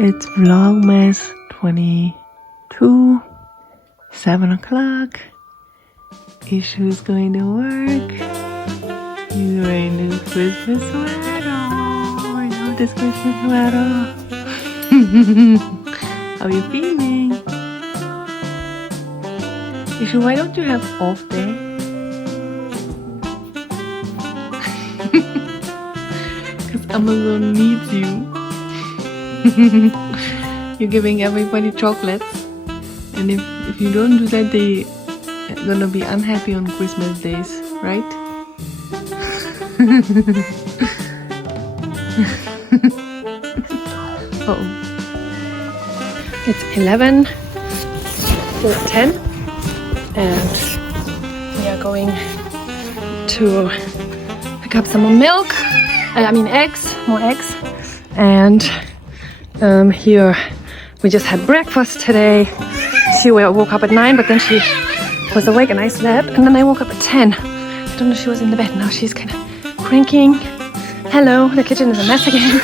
It's Vlogmas 22, 7 o'clock. Ishu's going to work. He's wearing a new Christmas sweater. I love this Christmas sweater. How are you feeling? Ishu, why don't you have off day? Because Amazon needs you. You're giving everybody chocolates, and if you don't do that, they are gonna be unhappy on Christmas days, right? Uh-oh. It's 11 to 10 and we are going to pick up some more milk, eggs, more eggs. And here we just had breakfast today. She woke up at 9, but then she was awake and I slept, and then I woke up at 10. I don't know, she was in the bed. Now she's kind of cranking. Hello, the kitchen is a mess again.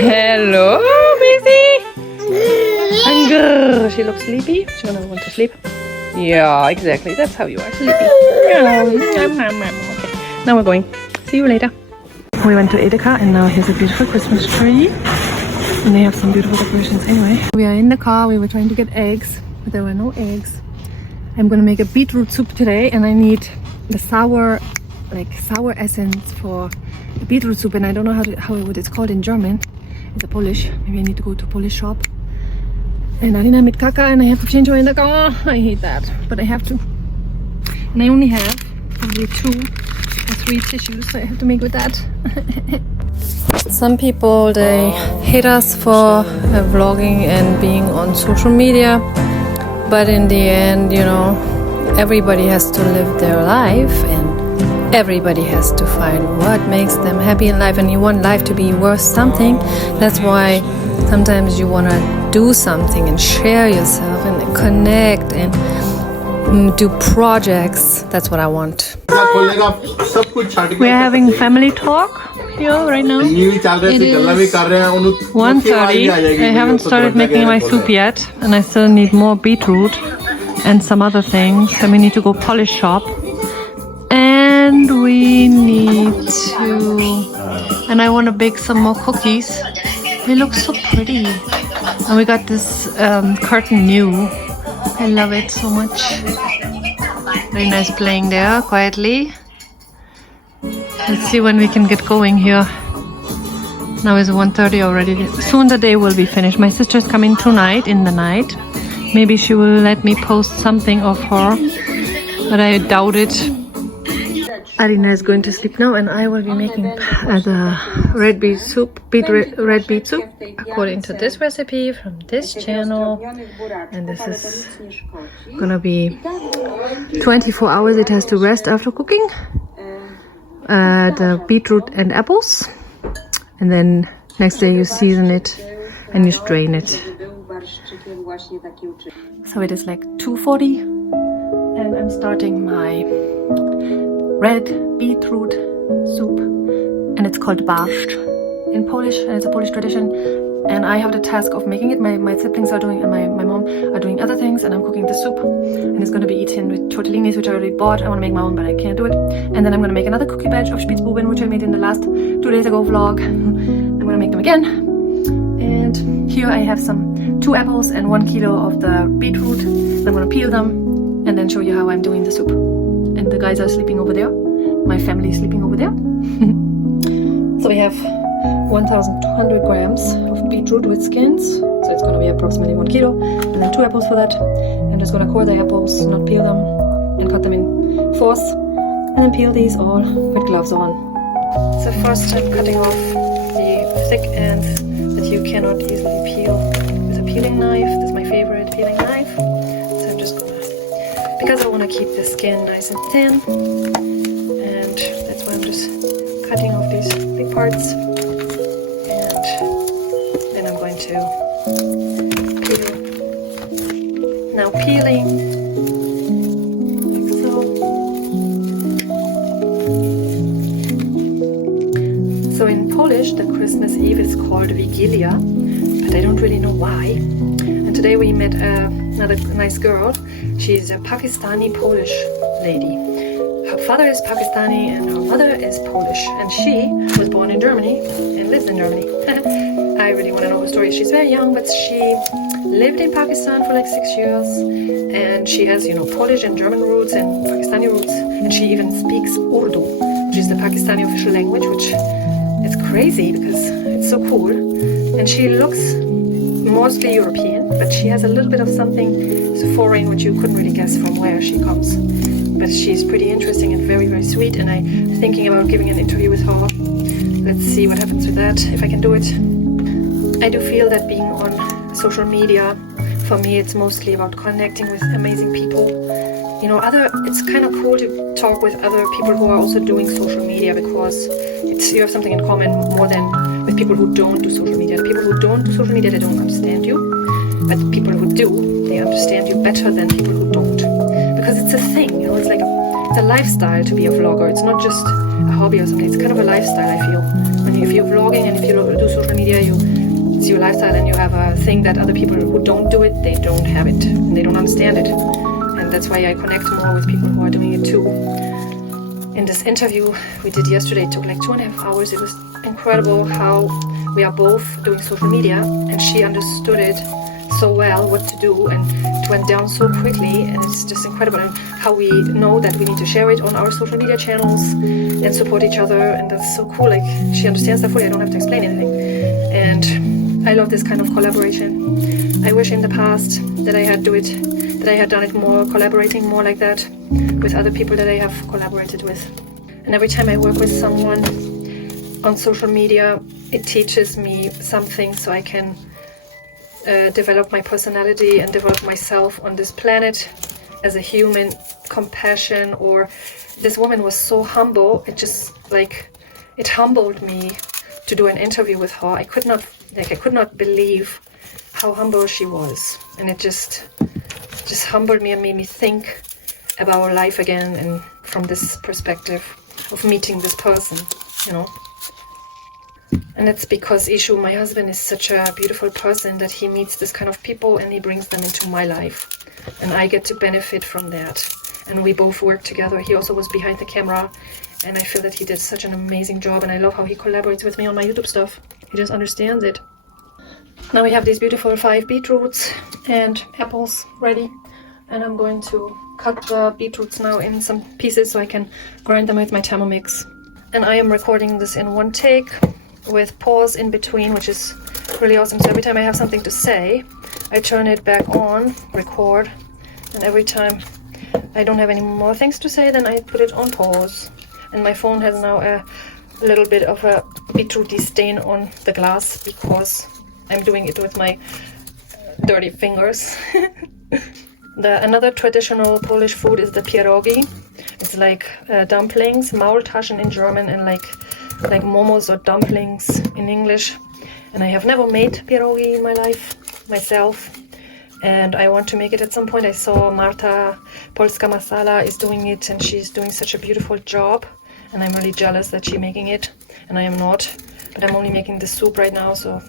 Hello, Missy. She looks sleepy. She doesn't want to sleep. Yeah, exactly. That's how you are, sleepy. Okay, now we're going. See you later. We went to Edeka and now here's a beautiful Christmas tree. And they have some beautiful decorations anyway. We are in the car. We were trying to get eggs, but there were no eggs. I'm gonna make a beetroot soup today, and I need the sour essence for the beetroot soup, and I don't know what it's called in German. It's a Polish. Maybe I need to go to a Polish shop. And Alina mit Kaka, and I have to change her in the car. I hate that, but I have to. And I only have probably 2 or 3 tissues, so I have to make with that. Some people, they hate us for vlogging and being on social media, but in the end, you know, everybody has to live their life and everybody has to find what makes them happy in life, and you want life to be worth something. That's why sometimes you want to do something and share yourself and connect and do projects. That's what I want. We're having family talk here right now. It is 1:30. I haven't started making my soup yet, and I still need more beetroot and some other things. So we need to go polish shop, and we need to. And I want to bake some more cookies. They look so pretty, and we got this curtain new. I love it so much. Very nice playing there quietly. Let's see when we can get going here. Now it's 1:30 already. Soon the day will be finished. My sister's coming tonight in the night. Maybe she will let me post something of her, but I doubt it. Alina is going to sleep now, and I will be making the red beet soup, red beet soup, according to this recipe from this channel. And this is gonna be 24 hours. It has to rest after cooking. The beetroot and apples, and then next day you season it and you strain it. So it is like 2:40, and I'm starting my red beetroot soup, and it's called Barszcz in Polish, and it's a Polish tradition. And I have the task of making it. My siblings are doing, and my mom are doing other things, and I'm cooking the soup, and it's going to be eaten with tortellinis, which I already bought. I want to make my own, but I can't do it. And then I'm going to make another cookie batch of Spitzbuben, which I made in the last 2 days ago vlog. I'm going to make them again. And here I have 2 apples and 1 kilo of the beetroot. I'm going to peel them and then show you how I'm doing the soup. And the guys are sleeping over there. My family is sleeping over there. So we have 1,200 grams of beetroot with skins, so it's going to be approximately 1 kilo, and then 2 apples for that. I'm just going to core the apples, not peel them, and cut them in 4ths, and then peel these all with gloves on. So first I'm cutting off the thick ends that you cannot easily peel with a peeling knife. This is my favorite peeling knife. So I'm just going to, because I want to keep the skin nice and thin, and that's why I'm just cutting off these big parts. To peel. Now peeling, like so. So in Polish Polish, the Christmas Eve is called Vigilia, but I don't really know why. And today we met another nice girl. She's a Pakistani Polish lady. Her father is Pakistani and her mother is Polish, and she was born in Germany and lives in Germany. I really want to know her story. She's very young, but she lived in Pakistan for like 6 years, and she has, you know, Polish and German roots and Pakistani roots, and she even speaks Urdu, which is the Pakistani official language, which is crazy because it's so cool. And she looks mostly European, but she has a little bit of something so foreign, which you couldn't really guess from where she comes. But she's pretty interesting and very, very sweet, and I'm thinking about giving an interview with her. Let's see what happens with that, if I can do it. I do feel that being on social media, for me, it's mostly about connecting with amazing people. You know, it's kind of cool to talk with other people who are also doing social media, because you have something in common more than with people who don't do social media. The people who don't do social media, they don't understand you. But the people who do, they understand you better than people who don't. Because it's a thing, you know, it's a lifestyle to be a vlogger. It's not just a hobby or something. It's kind of a lifestyle, I feel. If you're vlogging and if you do social media, it's your lifestyle, and you have a thing that other people who don't do it, they don't have it, and they don't understand it. And that's why I connect more with people who are doing it too. In this interview we did yesterday, it took like 2.5 hours. It was incredible how we are both doing social media, and she understood it so well what to do, and it went down so quickly, and it's just incredible. And how we know that we need to share it on our social media channels and support each other, and that's so cool. Like, she understands that fully. I don't have to explain anything, and I love this kind of collaboration. I wish in the past that I had done it more, collaborating more like that with other people that I have collaborated with. And every time I work with someone on social media, it teaches me something, so I can develop my personality and develop myself on this planet as a human. Compassion, or this woman was so humble. It just it humbled me to do an interview with her. I could not believe how humble she was, and it just humbled me and made me think about life again, and from this perspective of meeting this person, you know. And it's because Ishu, my husband, is such a beautiful person that he meets this kind of people and he brings them into my life, and I get to benefit from that. And we both work together. He also was behind the camera, and I feel that he did such an amazing job, and I love how he collaborates with me on my YouTube stuff. He just understands it. Now we have these beautiful 5 beetroots and apples ready, and I'm going to cut the beetroots now in some pieces so I can grind them with my Thermomix. And I am recording this in one take with pause in between, which is really awesome. So every time I have something to say, I turn it back on, record, and every time I don't have any more things to say, then I put it on pause. And my phone has now a little bit of a beetrooty stain on the glass because I'm doing it with my dirty fingers. Another traditional Polish food is the pierogi. It's like dumplings, Maultaschen in German, and like momos or dumplings in English. And I have never made pierogi in my life myself, and I want to make it at some point. I saw Marta Polska Masala is doing it, and she's doing such a beautiful job, and I'm really jealous that she's making it, and I am not, but I'm only making the soup right now. So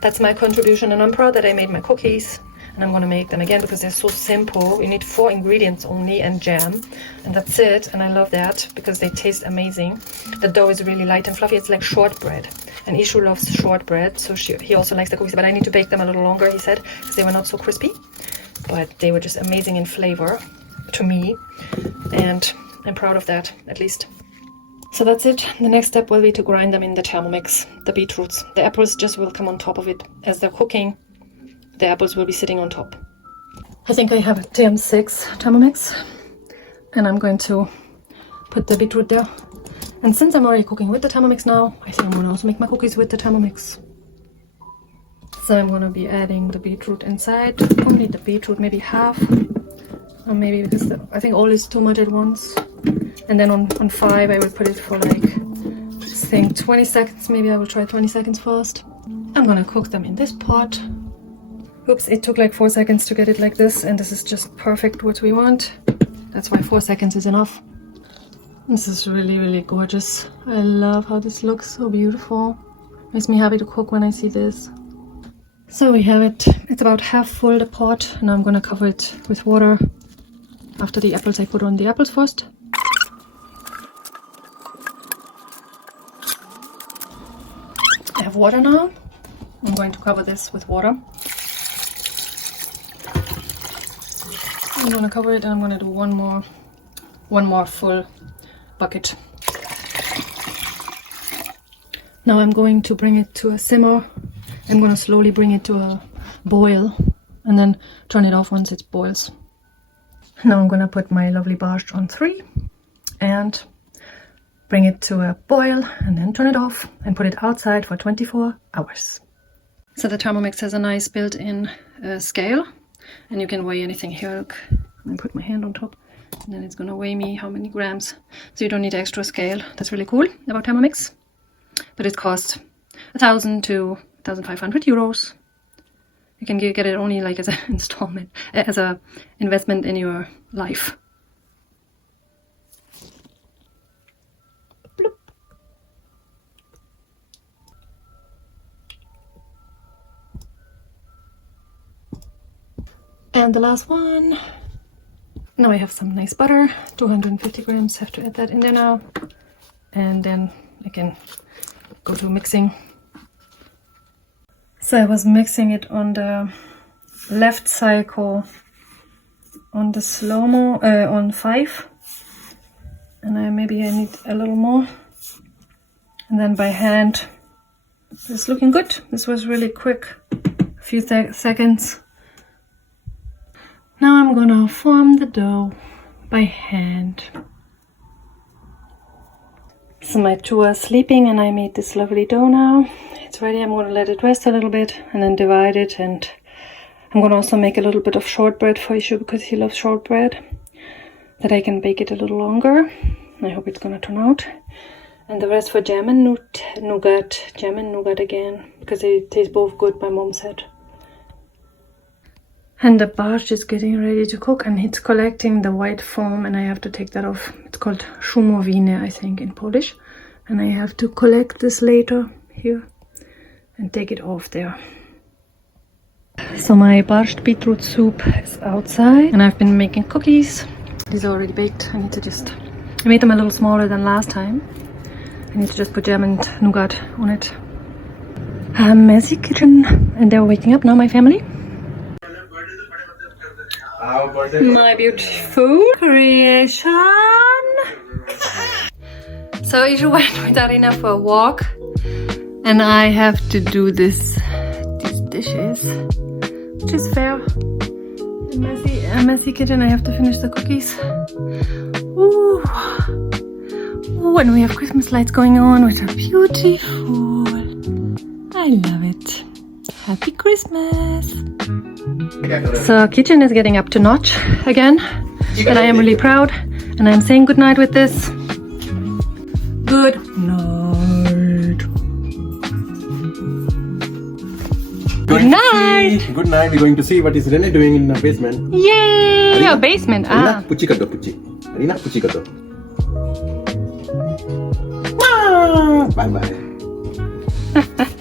that's my contribution, and I'm proud that I made my cookies, and I'm gonna make them again because they're so simple. You need 4 ingredients only and jam, and that's it. And I love that because they taste amazing. The dough is really light and fluffy. It's like shortbread, and Ishu loves shortbread, so he also likes the cookies, but I need to bake them a little longer, he said, because they were not so crispy, but they were just amazing in flavor to me, and I'm proud of that, at least. So that's it. The next step will be to grind them in the Thermomix, the beetroots. The apples just will come on top of it. As they're cooking, the apples will be sitting on top. I think I have a TM6 Thermomix, and I'm going to put the beetroot there. And since I'm already cooking with the Thermomix now, I think I'm going to also make my cookies with the Thermomix. So I'm going to be adding the beetroot inside. Only the beetroot, maybe half. Or maybe because I think all is too much at once. And then on 5 I will put it for like, I think 20 seconds. Maybe I will try 20 seconds first. I'm going to cook them in this pot. Oops, it took like 4 seconds to get it like this, and this is just perfect what we want. That's why 4 seconds is enough. This is really, really gorgeous. I love how this looks, so beautiful. Makes me happy to cook when I see this. So we have it. It's about half full, the pot, and I'm gonna cover it with water. After the apples, I put on the apples first. I have water now. I'm going to cover this with water. I'm gonna cover it, and I'm gonna do one more full bucket. Now I'm going to bring it to a simmer. I'm going to slowly bring it to a boil and then turn it off once it boils. Now I'm going to put my lovely Barszcz on 3 and bring it to a boil and then turn it off and put it outside for 24 hours. So the Thermomix has a nice built-in scale, and you can weigh anything here. Look, I put my hand on top and then it's going to weigh me how many grams. So you don't need extra scale. That's really cool about Thermomix. But it costs 1,000 to 1,500 euros. You can get it only like as an installment, as a investment in your life. Bloop. And the last one. Now I have some nice butter, 250 grams. Have to add that in there now, and then I can go to mixing. So I was mixing it on the left cycle on the slow-mo on 5, and maybe I need a little more, and then by hand. It's looking good. This was really quick, a few seconds. Now I'm gonna form the dough by hand. So my two are sleeping and I made this lovely dough now. It's ready. I'm going to let it rest a little bit and then divide it, and I'm going to also make a little bit of shortbread for Ishu because he loves shortbread, that I can bake it a little longer. I hope it's going to turn out. And the rest for jam and nougat. Jam and nougat again, because they taste both good, my mom said. And the Barszcz is getting ready to cook, and it's collecting the white foam, and I have to take that off. It's called szumowiny, I think, in Polish. And I have to collect this later here and take it off there. So my Barszcz beetroot soup is outside, and I've been making cookies. These are already baked. I made them a little smaller than last time. I need to just put jam and nougat on it. A messy kitchen, and they're waking up now, my family. My beautiful creation. So Ishu went with Arina for a walk, and I have to do these dishes, which is fair. A messy kitchen. I have to finish the cookies. Ooh. Ooh, and we have Christmas lights going on, which are beautiful. I love it. Happy Christmas. So kitchen is getting up to notch again, but I am really proud, and I'm saying good night with this. Good night. Good night. Good night. We're going to see what is Rene doing in the basement. Yay! Arina? A basement. Arina, pucci kaddo, pucci. Arina, pucci kaddo. Bye bye.